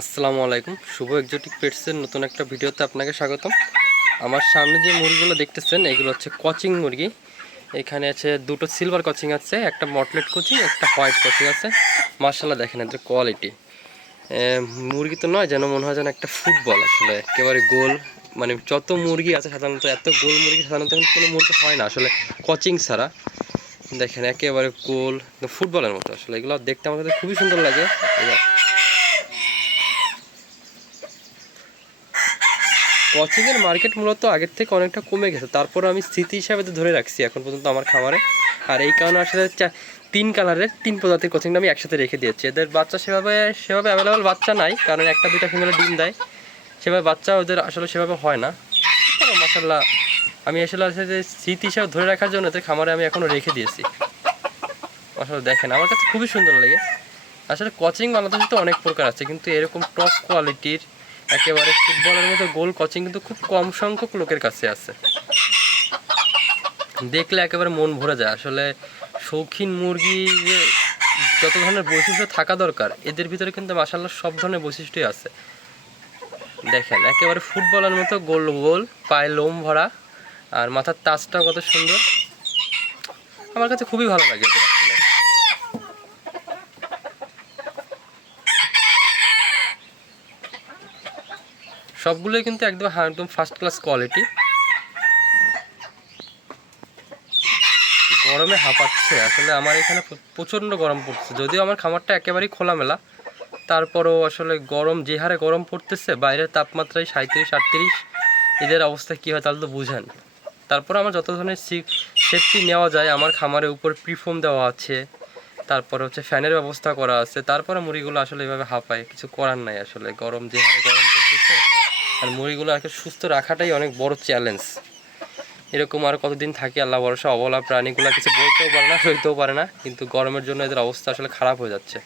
আসসালামু আলাইকুম। শুভ এক্সোটিক পেটসের নতুন একটা ভিডিওতে আপনাকে স্বাগতম। আমার সামনে যে মুরগিগুলো দেখতেছেন এগুলো হচ্ছে কচিং মুরগি। এখানে আছে দুটো সিলভার কচিং আছে, একটা মটলেট কচিং, একটা হোয়াইট কচিং আছে। মার্শাল্লাহ দেখেন এদের কোয়ালিটি। মুরগি তো নয়, যেন মনে হয় যেন একটা ফুটবল, আসলে একেবারে গোল। মানে যত মুরগি আছে সাধারণত এত গোল মুরগি সাধারণত কোনো মুরগি হয় না আসলে, কচিং ছাড়া। দেখেন একেবারে গোল ফুটবলের মতো, আসলে এগুলো দেখতে আমার কাছে খুবই সুন্দর লাগে। কোচিংয়ের মার্কেট মূলত আগের থেকে অনেকটা কমে গেছে, তারপরে আমি স্মৃতি হিসাবে তো ধরে রাখছি এখন পর্যন্ত আমার খামারে। আর এই কারণে আসলে তিন কালারের তিন প্রজাতির কোচিংটা আমি একসাথে রেখে দিয়েছি। এদের বাচ্চা সেভাবে অ্যাভেলেবল বাচ্চা নাই, কারণ একটা দুইটা ফিমেলে ডিম দেয়, সেভাবে বাচ্চা ওদের আসলে সেভাবে হয় না। মাশাআল্লাহ আমি আসলে যে স্মৃতি হিসাবে ধরে রাখার জন্য এদের খামারে আমি এখনও রেখে দিয়েছি। আসলে দেখেন আমার কাছে খুবই সুন্দর লাগে। আসলে কোচিং বাংলাদেশে তো অনেক প্রকার আছে, কিন্তু এরকম টপ কোয়ালিটির একেবারে ফুটবলের মতো গোল কোচিং কিন্তু খুব কম সংখ্যক লোকের কাছে আছে। দেখলে একেবারে মন ভরে যায়। আসলে শৌখিন মুরগি যত ধরনের বৈশিষ্ট্য থাকা দরকার এদের ভিতরে কিন্তু মাশাআল্লাহ সব ধরনের বৈশিষ্ট্যই আছে। দেখেন একেবারে ফুটবলের মতো গোল গোল, পায়ে লোম ভরা, আর মাথার তাজটাও কত সুন্দর। আমার কাছে খুবই ভালো লাগে এদের আসলে। সবগুলোই কিন্তু একদম ফার্স্ট ক্লাস কোয়ালিটি। গরমে হাঁপাচ্ছে আসলে, আমার এখানে প্রচণ্ড গরম পড়ছে, যদিও আমার খামারটা একেবারেই খোলামেলা, তারপরও আসলে গরম যে হারে গরম পড়তেছে, বাইরের তাপমাত্রায় 37-38, এদের অবস্থা কী হয় তাহলে তো বুঝেন। তারপর আমার যত ধরনের সেফটি নেওয়া যায়, আমার খামারের উপর প্রিফোম দেওয়া আছে, তারপরে হচ্ছে ফ্যানের ব্যবস্থা করা আছে, তারপরে মুরগিগুলো আসলে এভাবে হাঁপায়, কিছু করার নাই আসলে। গরম যে হারে গরম পড়তেছে, আর মুরগিগুলো আর সুস্থ রাখাটাই অনেক বড় চ্যালেঞ্জ। এরকম আর কতদিন থাকি আল্লাহ ভরসা। অবলা প্রাণীগুলো কিছু বলতেও পারে না, সইতেও পারে না, কিন্তু গরমের জন্য এদের অবস্থা আসলে খারাপ হয়ে যাচ্ছে।